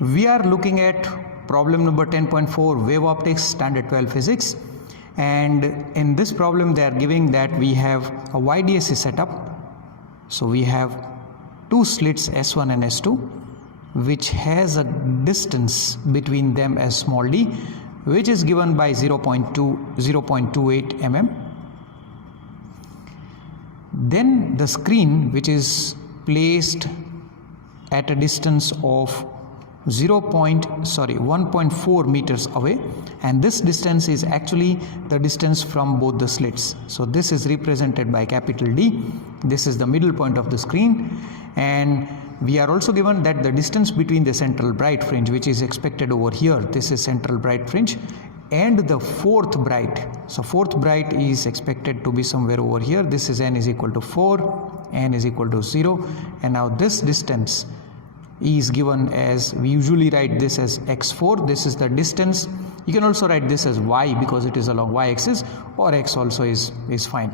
We are looking at problem number 10.4, wave optics, standard 12 physics, and in this problem they are giving that we have a YDSE setup. So we have two slits S1 and S2 which has a distance between them as small d, which is given by 0.28 mm. Then the screen, which is placed at a distance of 1.4 meters away, and this distance is actually the distance from both the slits. So this is represented by capital D. This is the middle point of the screen, and we are also given that the distance between the central bright fringe, which is expected over here, this is central bright fringe, and the fourth bright. So fourth bright is expected to be somewhere over here. This is n is equal to 4, n is equal to 0, and now this distance is given as, we usually write this as x4. This is the distance. You can also write this as y because it is along y-axis, or x also is fine.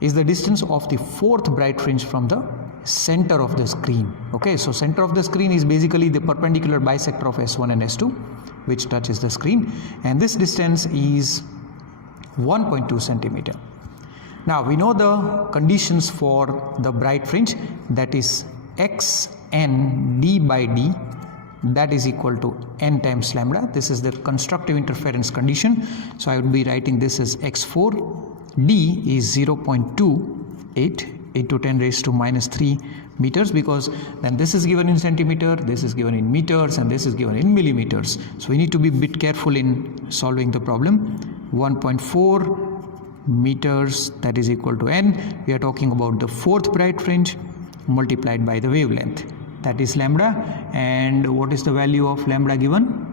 Is the distance of the fourth bright fringe from the center of the screen. Okay, so center of the screen is basically the perpendicular bisector of S1 and S2 which touches the screen, and this distance is 1.2 centimeter. Now we know the conditions for the bright fringe, that is xn d by d, that is equal to n times lambda. This is the constructive interference condition. So I would be writing this as x4, d is 0.28 into 10 raised to minus 3 meters, because then this is given in centimeter, this is given in meters, and this is given in millimeters. So we need to be a bit careful in solving the problem. 1.4 meters, that is equal to n. We are talking about the fourth bright fringe multiplied by the wavelength, that is lambda. And what is the value of lambda given?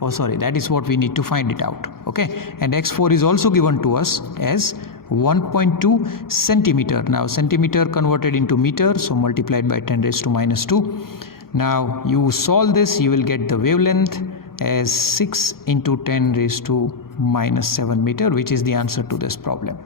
Oh sorry, that is what we need to find it out. Okay, and x4 is also given to us as 1.2 centimeter. Now centimeter converted into meter, so multiplied by 10 raised to minus 2. Now you solve this, you will get the wavelength as 6 into 10 raised to minus 7 meter, which is the answer to this problem.